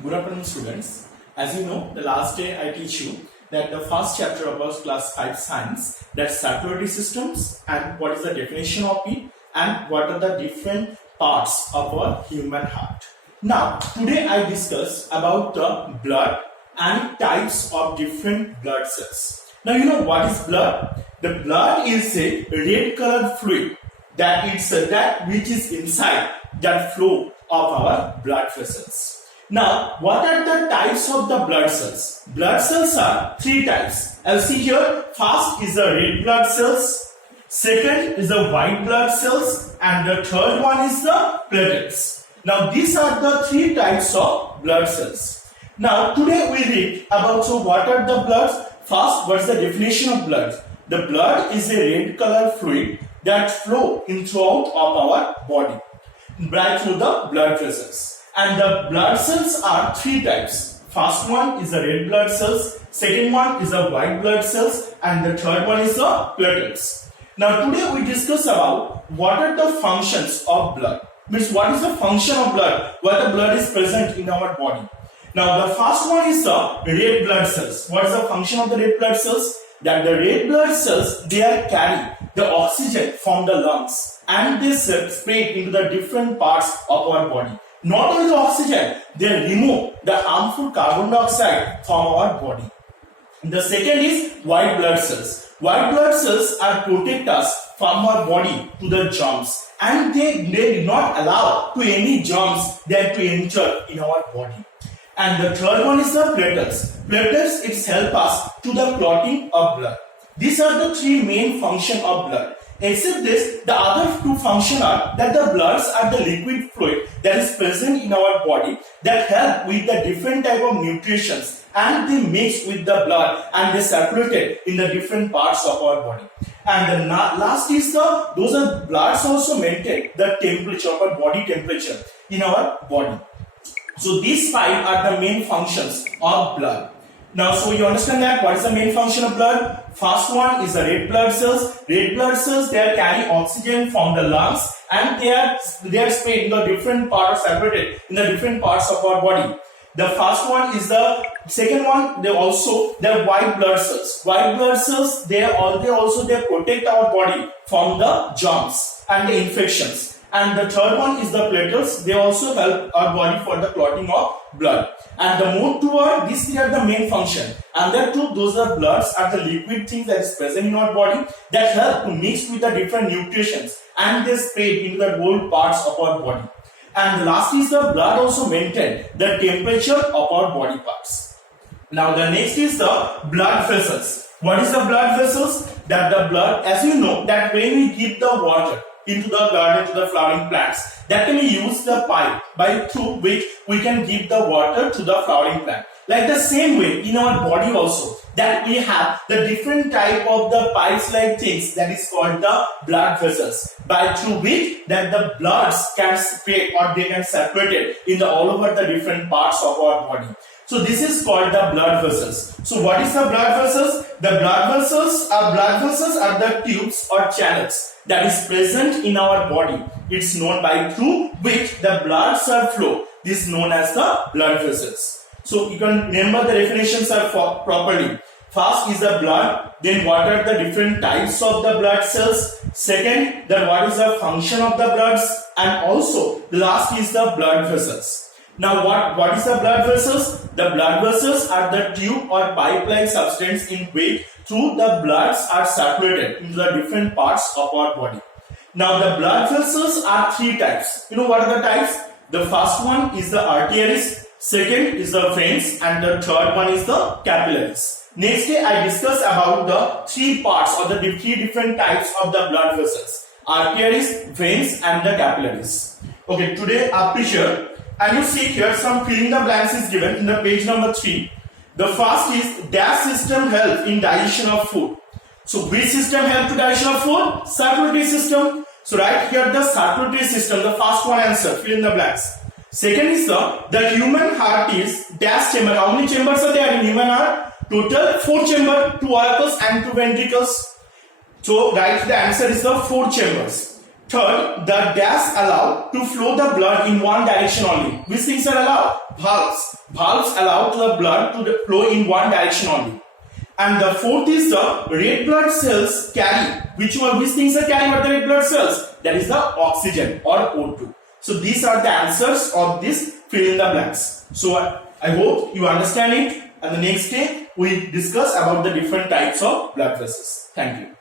Good afternoon, students. As you know, the last day I teach you that the first chapter of our class 5 science, that's circulatory systems and what is the definition of it and what are the different parts of our human heart. Now, today I discuss about the blood and types of different blood cells. Now, you know what is blood? The blood is a red colored fluid that it's that which is inside that flow of our blood vessels. Now, what are the types of the blood cells? Blood cells are three types. I'll see here, first is the red blood cells, second is the white blood cells, and the third one is the platelets. Now, these are the three types of blood cells. Now, today we read about what are the bloods. First, what's the definition of blood? The blood is a red color fluid that flow in throughout of our body, right through the blood vessels. And the blood cells are three types. First one is the red blood cells, second one is the white blood cells, and the third one is the platelets. Now today we discuss about what are the functions of blood. Means what is the function of blood, where the blood is present in our body. Now the first one is the red blood cells. What is the function of the red blood cells? That the red blood cells, they are carry the oxygen from the lungs and they spread into the different parts of our body. Not only the oxygen, they remove the harmful carbon dioxide from our body. The second is white blood cells. White blood cells are protect us from our body to the germs, and they do not allow to any germs that to enter in our body. And the third one is the platelets. Platelets, it help us to the clotting of blood. These are the three main function of blood. Except this, the other two functions are that the bloods are the liquid fluid that is present in our body that help with the different type of nutritions, and they mix with the blood and they circulate in the different parts of our body. And the last is those are bloods also maintain the temperature of our body temperature in our body. So these five are the main functions of blood. Now, so you understand that what is the main function of blood? First one is the red blood cells. Red blood cells, they are carrying oxygen from the lungs and they are spread in the different parts, separated in the different parts of our body. The first one is the second one. They are white blood cells. White blood cells, they protect our body from the germs and the infections. And the third one is the platelets. They also help our body for the clotting of blood. And the more two are, these three are the main function. And the two, those are bloods are the liquid things that is present in our body that help to mix with the different nutritions and they spread into the whole parts of our body. And the last is the blood also maintain the temperature of our body parts. Now the next is the blood vessels. What is the blood vessels? That the blood, as you know, that when we give the water into the garden to the flowering plants, that can be used the pipe by through which we can give the water to the flowering plant. Like the same way in our body also, that we have the different type of the pipes like things that is called the blood vessels, by through which that the bloods can spread or they can circulate in the all over the different parts of our body. So this is called the blood vessels. So what is the blood vessels? The blood vessels are the tubes or channels that is present in our body. It's known by through which the blood flow. This is known as the blood vessels. So you can remember the definitions are properly. First is the blood, then what are the different types of the blood cells, second, then what is the function of the bloods, and also the last is the blood vessels. Now what is the blood vessels? The blood vessels are the tube or pipe-like substance in which through the bloods are circulated into the different parts of our body. Now the blood vessels are three types. You know what are the types? The first one is the arteries, second is the veins, and the third one is the capillaries. Next day I discuss about the three parts or the three different types of the blood vessels: arteries, veins, and the capillaries. Okay, today up to here. And you see here some filling the blanks is given in the page number 3. The first is dash system help in digestion of food. So which system help to digestion of food? Circulatory system. So right here the circulatory system, the first one answer, fill in the blanks. Second is the human heart is dash chamber. How many chambers are there in human heart? Total 4 chambers, 2 aortas and 2 ventricles. So right, the answer is the 4 chambers. Third, the dash allow to flow the blood in one direction only. Which things are allowed? Valves. Valves allow the blood to flow in one direction only. And the fourth is the red blood cells carry. Which things are carrying by the red blood cells? That is the oxygen or O2. So these are the answers of this fill in the blanks. So I hope you understand it. And the next day we discuss about the different types of blood vessels. Thank you.